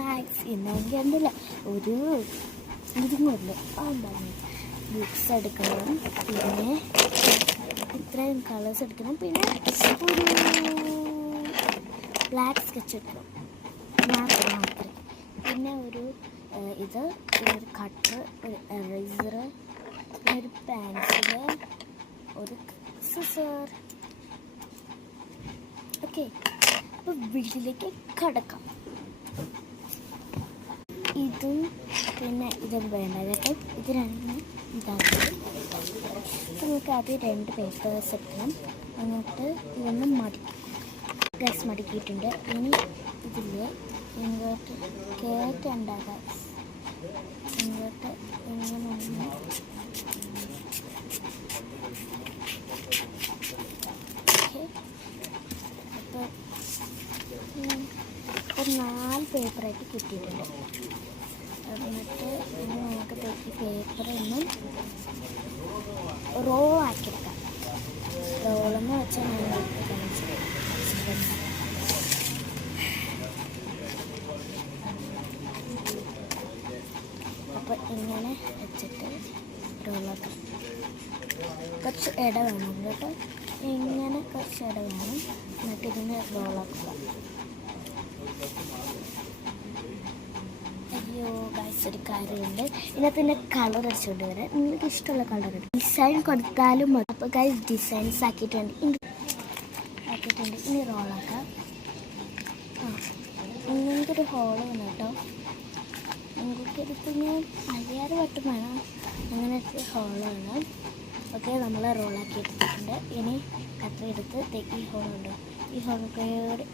Guys ഇന്നെങ്കിൽ എന്തില്ല ഒരു ഇരുന്നൂറില് books എടുക്കണം, പിന്നെ ഇത്രയും കളേഴ്സ് എടുക്കണം, പിന്നെ ഒരു ബ്ലാക്ക് സ്കെച്ച് എടുക്കണം മാത്രം, പിന്നെ ഒരു ഒരു കട്ടർ, ഒരു എറേസർ, പിന്നെ ഒരു പെൻസില്, ഒരു സിസർ. ഓക്കെ, അപ്പോൾ വീട്ടിലേക്ക് കടക്കാം. ഇതും പിന്നെ ഇതും വേണ്ട കേട്ടോ, ഇത് രണ്ടും ഇതാക്കും. നമുക്ക് ആദ്യം 2 പേപ്പേഴ്സ് എടുക്കണം, എന്നിട്ട് ഇതൊന്നും മടക്കിയിട്ടുണ്ട്. ഇനി ഇതിൽ ഇങ്ങോട്ട് കയറ്റുണ്ടാകാം, ഇങ്ങോട്ട് ഇങ്ങനെ ഒന്ന് അപ്പോൾ 4 പേപ്പറായിട്ട് കിട്ടിയിട്ടുണ്ട്. എന്നിട്ട് ഇനി നമുക്ക് പേപ്പർ ഒന്ന് റോ ആക്കിയെടുക്കാം. റോളെന്ന് വെച്ചാൽ ഞാൻ കാണിച്ചത്. അപ്പോൾ ഇങ്ങനെ വെച്ചിട്ട് റോളാക്കാം. കുറച്ച് ഇട വേണം കേട്ടോ, ഇങ്ങനെ കുറച്ച് ഇട വേണം. എന്നിട്ട് ഇതിന് റോളാക്കുക. അയ്യോ ഗൈസ്, ഒരു കാര്യമുണ്ട്, ഇതിനകത്ത് കളർ അടിച്ചുകൊണ്ട് വരാം. നിങ്ങൾക്ക് ഇഷ്ടമുള്ള കളർ ഡിസൈൻ കൊടുത്താലും മതി. അപ്പോൾ ഗൈസ് ഡിസൈൻസ് ആക്കിയിട്ടുണ്ട്. ഇനി റോളാക്കാം. ഇങ്ങനത്തെ ഒരു ഹോള് വേണം കേട്ടോ. നിങ്ങൾക്ക് എടുത്ത് ഞാൻ 6 വട്ടം വേണം, അങ്ങനെ ഒരു ഹോള് വേണം. ഓക്കെ, നമ്മൾ റോളാക്കി എടുത്തിട്ടുണ്ട്. ഇനി കട്ടർ എടുത്ത് ഈ ഹോളുണ്ടോ, ഈ ഹോളൊക്കെ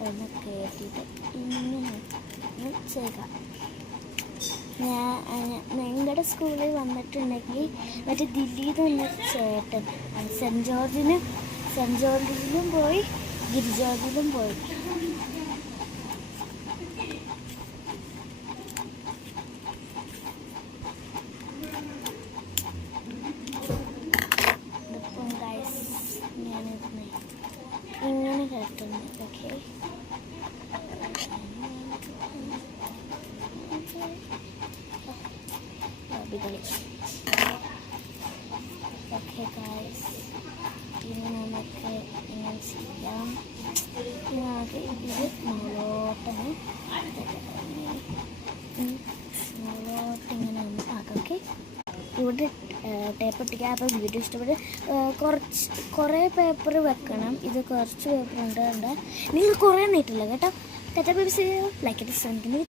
ഒന്ന് കയറ്റിയിട്ട് ഇങ്ങനെ ചെയ്യുക. ഞങ്ങളുടെ സ്കൂളിൽ വന്നിട്ടുണ്ടെങ്കിൽ മറ്റേ ദില്ലിയിൽ നിന്ന് ചേട്ടൻ സെൻറ്റ് ജോർജിലും പോയി, ഗിരിജോർജിലും പോയി. ഇതിപ്പം ഗൈസ് ഞാനിരുന്ന് ഇങ്ങനെ കേട്ടുന്നു. ഓക്കെ, ഓക്കെ ഗൈസ്, ഇനി നമുക്ക് ഇങ്ങനെ ചെയ്യാം. നമുക്ക് ഇത് മുകളോട്ടിങ്ങനെ ഒന്ന് ആക്കാം. ഓക്കെ, ഇവിടെ ടേപ്പ് ഒട്ടിക്കുക. അപ്പോൾ വീഡിയോ ഇഷ്ടപ്പെട്ട് കുറേ പേപ്പർ വെക്കണം. ഇത് കുറച്ച് പേപ്പർ ഉണ്ട്, നിങ്ങൾ കുറേ നീട്ടില്ല കേട്ടോ. ടാറ്റാ ബൈ, ലൈക്ക് ഇട്ട് ശ്രമിക്കുന്നത്.